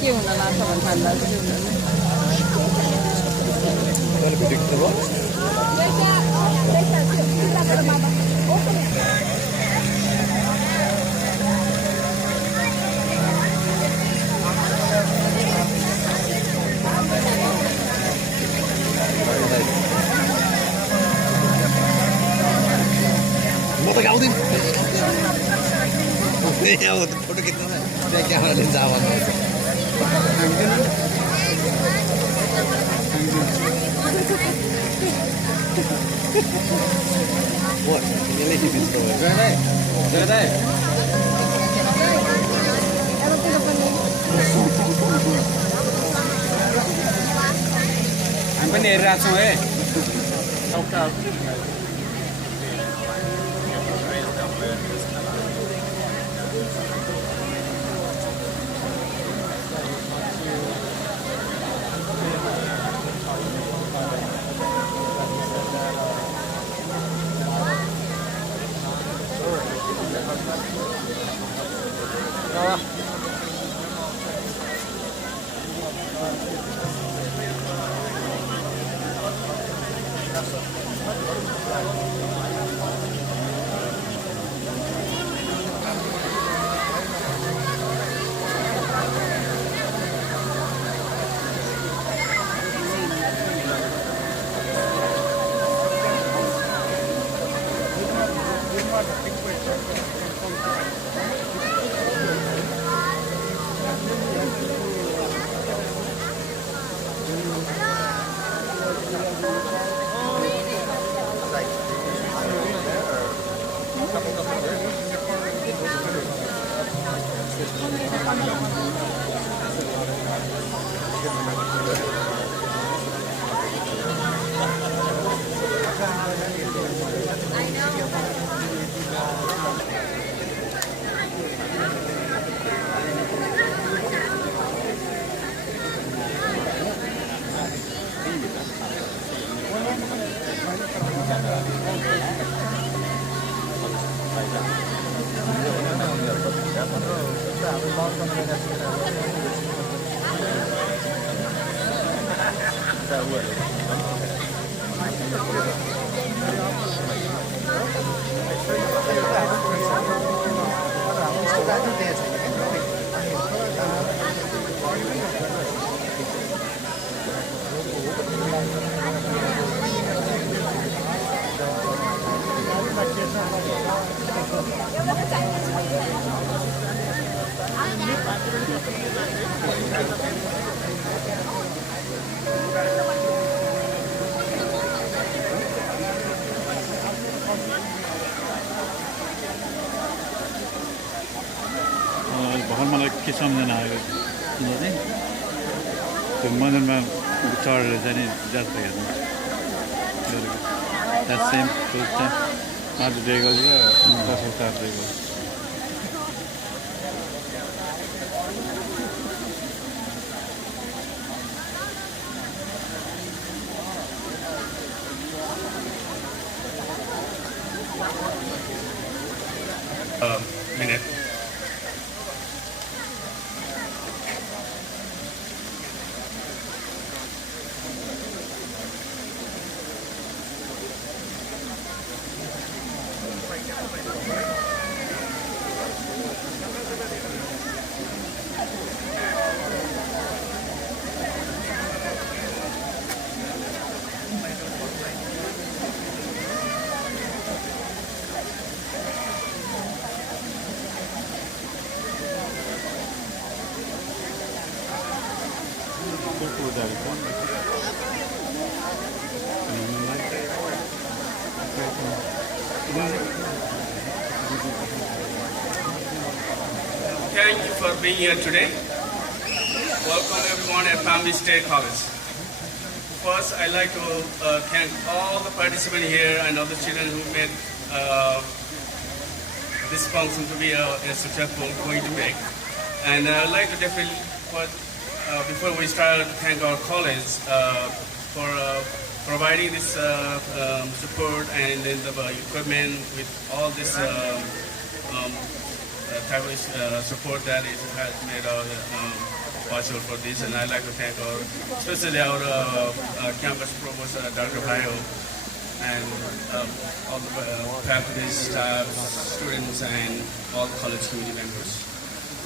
के हुन लाग्छ भन्दा म त गाउँदिन फोटो खिच्नु त्यहाँ क्यामेरा लिन्छ आवाज यसले खिचिन्छ हामी पनि हेरिरहेको छौँ है भर्खर मलाई के सम्झना आयो किनभने त्यो मन्दिरमा चढेर चाहिँ नि जात्रा हेर्नु द्याट सेम माथि देगल र दसौँ चार देगल minute. Thank you for being here today. Welcome everyone at Palm Beach State College. First, I'd like to thank all the participants here and all the children who made this function to be a successful going to make. And I'd like to definitely, before we start, thank our college for providing this support and then the equipment with all this type of support that it has made our possible for this, and I'd like to thank especially our campus provost, Dr. Hayo, and all the faculty, staff, students, and all college community members.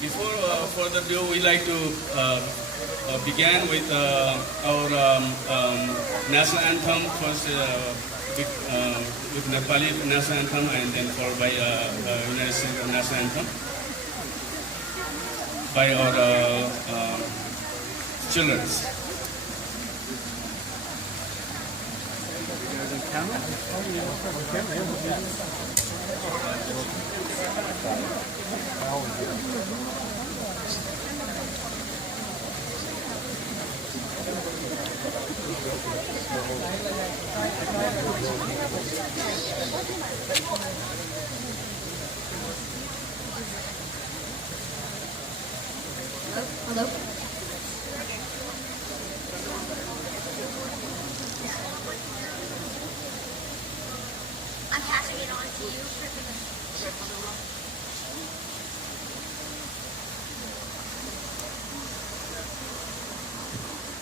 Before further ado, we'd like to begin with our national anthem first, with Nepali national anthem, and then followed by United States national anthem by our children. Hello? I'm passing it on to you.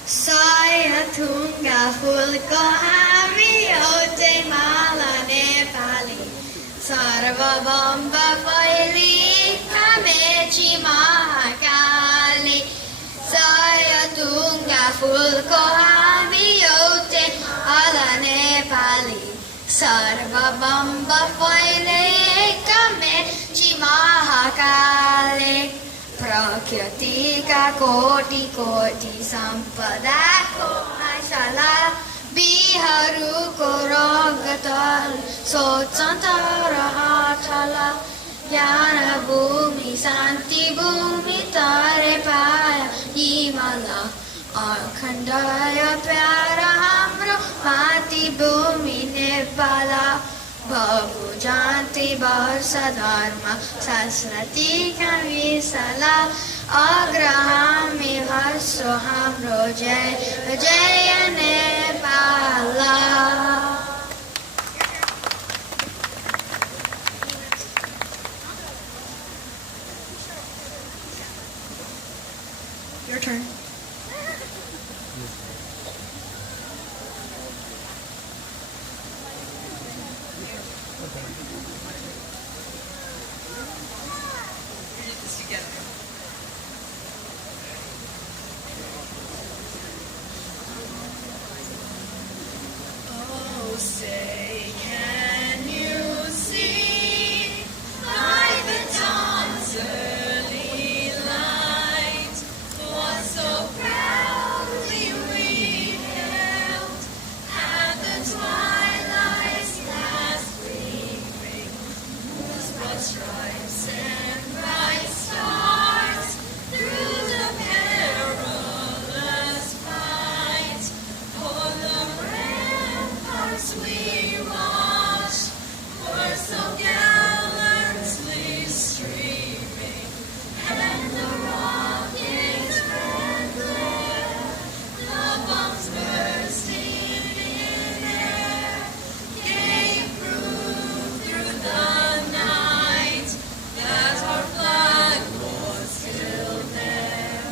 Saya thunga फुलको हामी एउटै माला नेपाली सर्वभम्ब फैली Mechi Mahakali Saya thunga फुलको हामी एउटै माला नेपाली सर्वभम्ब फैली मेची महाकाली प्रकृतिका कोटि कोटि सम्पदाको आशाला बिहारको रगतल स्वतन्त्र अठला ज्ञान भूमि शान्ति भूमि तारे पाया हिमाल अखण्ड प्यारा हाम्रो मातृभूमि नेपाल बहु जाति वर्ष धर्म संस्कृतिका विशाला अग्रगामी हर्षो हाम्रो जय जय Nepal. Your turn. Oh, say, can you see by the dawn's early light what so proudly we hailed at the twilight's last gleaming, whose broad stripes and bright stars through the perilous fight o'er the ramparts we watched were so gallantly streaming, and the rockets' red glare, the bombs bursting in air, gave proof through the night that our flag was still there.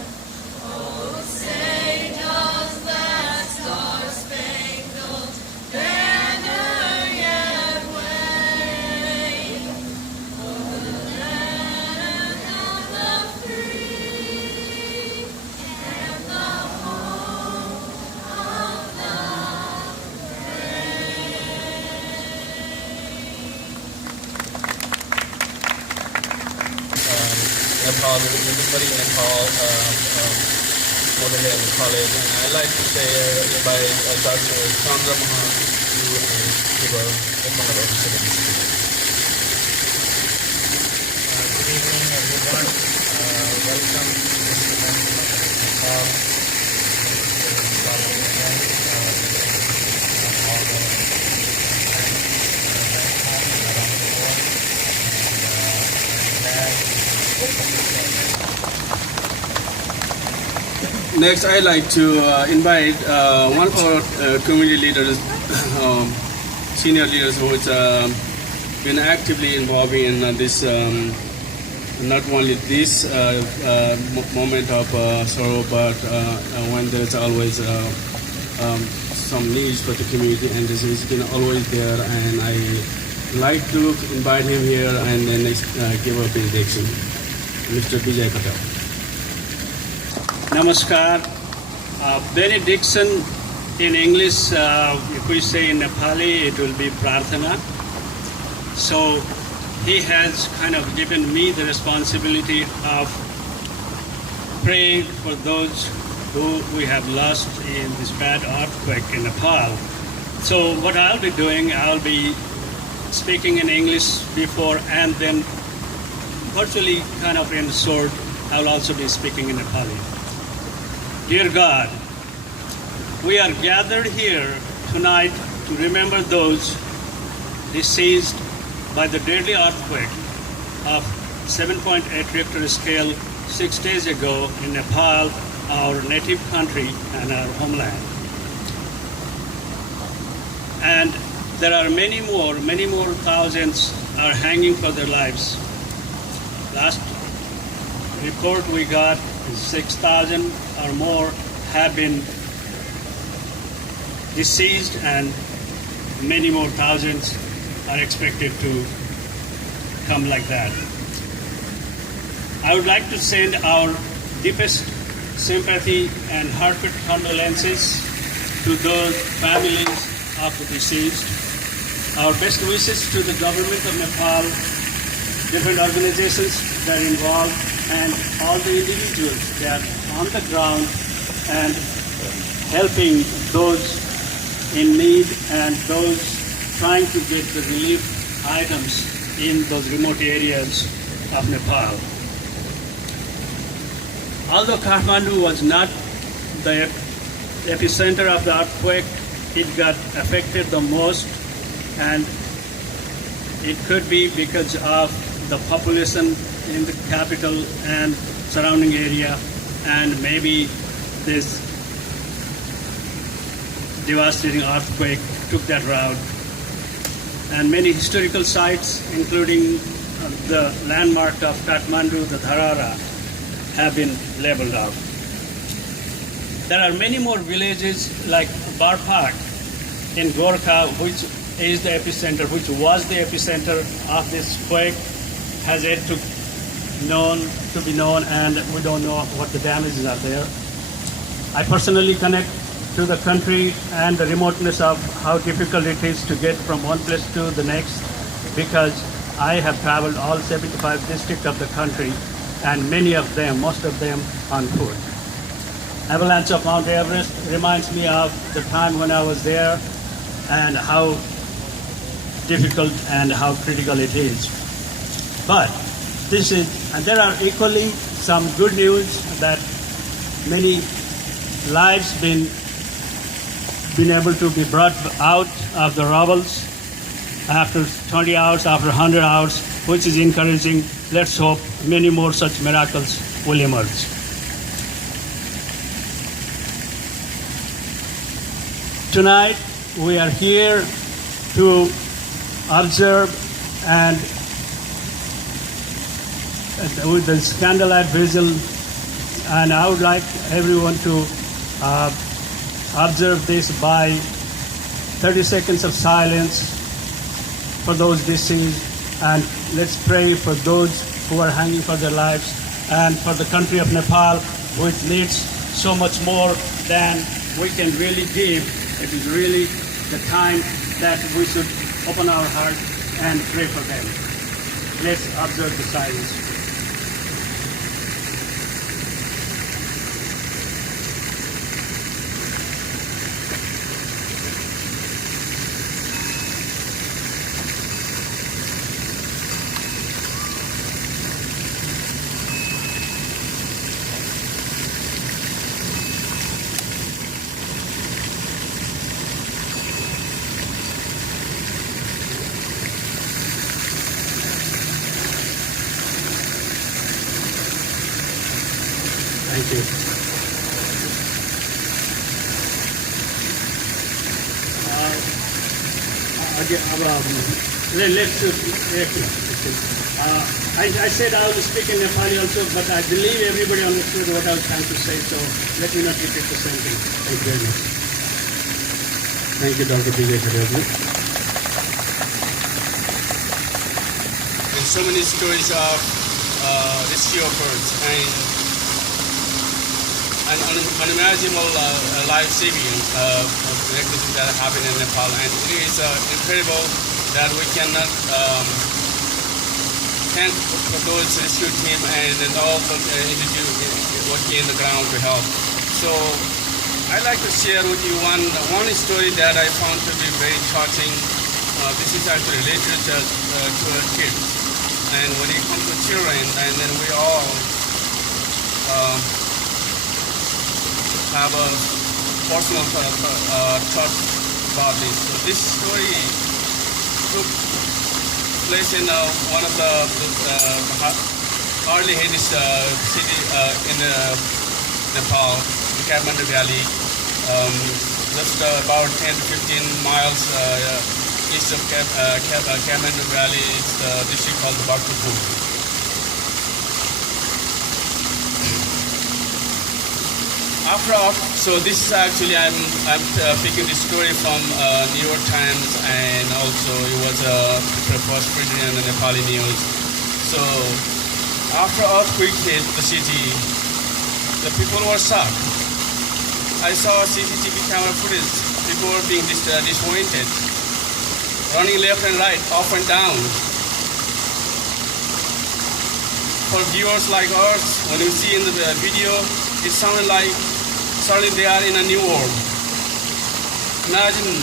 Oh, say does that star-spangled banner yet wave over the land of the free and the home of the Nepal, everybody in Nepal, Motorhead College, and I'd like to say by Dr. Chandra Mahan to give a open of proceedings. Good evening, everyone. Welcome to this event of Nepal. All the friends back home and around the world. And I'm glad Next, I'd like to invite one of our community leaders, senior leaders who has been actively involved in this not only this moment of sorrow, but when there's always some needs for the community, and this is always there. And I like to invite him here and then give a benediction. Mr. Vijay Patel. Namaskar. Benediction in English, if we say in Nepali, it will be prarthana. So he has kind of given me the responsibility of praying for those who we have lost in this bad earthquake in Nepal. So what I'll be doing, I'll be speaking in English before, and then virtually kind of in short, I'll also be speaking in Nepali. Dear God, we are gathered here tonight to remember those deceased by the deadly earthquake of 7.8 Richter scale 6 days ago in Nepal, our native country and our homeland. And there are many more thousands are hanging for their lives. Last report we got is 6,000 or more have been deceased, and many more thousands are expected to come like that. I would like to send our deepest sympathy and heartfelt condolences to those families of the deceased. Our best wishes to the government of Nepal, different organizations that are involved, and all the individuals that are on the ground and helping those in need and those trying to get the relief items in those remote areas of Nepal. Although Kathmandu was not the epicenter of the earthquake, it got affected the most, and it could be because of the population in the capital and surrounding area, and maybe this devastating earthquake took that route. And many historical sites, including the landmark of Kathmandu, the Dharara, have been leveled out. There are many more villages like Barpak in Gorkha, which is the epicenter, which was the epicenter of this quake, has yet to be known, and we don't know what the damages are there. I personally connect to the country and the remoteness of how difficult it is to get from one place to the next, because I have traveled all 75 districts of the country, and many of them, most of them, on foot. Avalanche of Mount Everest reminds me of the time when I was there and how difficult and how critical it is. But and there are equally some good news that many lives been able to be brought out of the rubbles after 20 hours, after 100 hours, which is encouraging. Let's hope many more such miracles will emerge. Tonight, we are here to observe and with the candlelight vigil, and I would like everyone to observe this by 30 seconds of silence for those deceased, and let's pray for those who are hanging for their lives and for the country of Nepal, which needs so much more than we can really give. It is really the time that we should open our heart and pray for them. Let's observe the silence. Thank you. Let's I said I will speak in Nepali also, but I believe everybody understood what I was trying to say, so let me not repeat the same thing. Thank you very much. Thank you, Dr. Vijay Kharyaji. And so many stories of rescue of birds and unimaginable life saving activities that happen in Nepal. And it is incredible that we cannot thank those rescue team and all the individuals working in the ground to help. So I'd like to share with you one story that I found to be very touching. This is actually related to kids. And when it comes to children, and then we all have a personal thought about this. So this story took place in one of the hardly hated city in Nepal, the Kathmandu Valley, just about 10 to 15 miles east of Kathmandu Valley. It's the district called the Bhaktapur. So this is actually I'm picking this story from New York Times, and also it was first printed in the Nepali news. So after earthquake hit the city, the people were shocked. I saw CCTV camera footage. People were being disoriented, running left and right, up and down. For viewers like us, when we see in the video, it sounded like suddenly they are in a new world. Imagine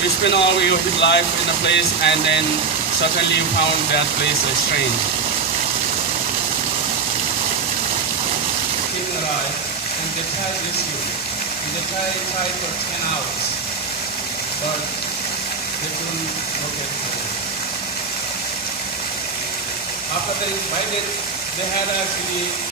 you spend all your life in a place and then suddenly you found that place strange. Came alive and they tried rescue. And they tried for 10 hours. But they couldn't locate them. After that, by then, they had actually